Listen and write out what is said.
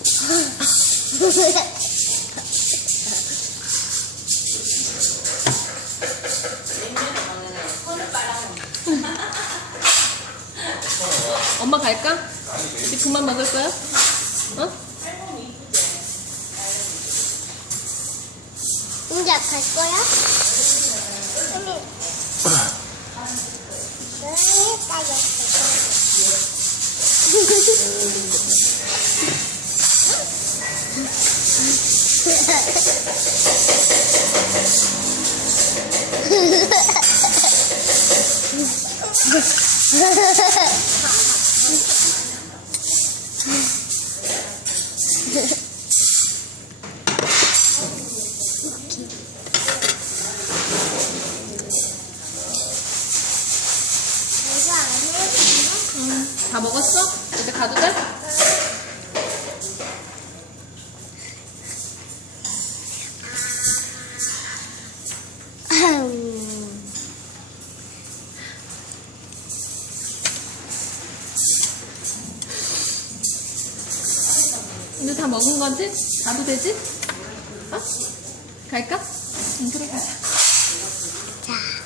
엄마 갈까? 이제 그만 먹을 거야? 어? 이제 갈 거야? 너 다 먹었어? 이제 가도 돼? 이제 다 먹은 거지? 가도 되지? 어? 갈까? 응, 그래 가자. 자.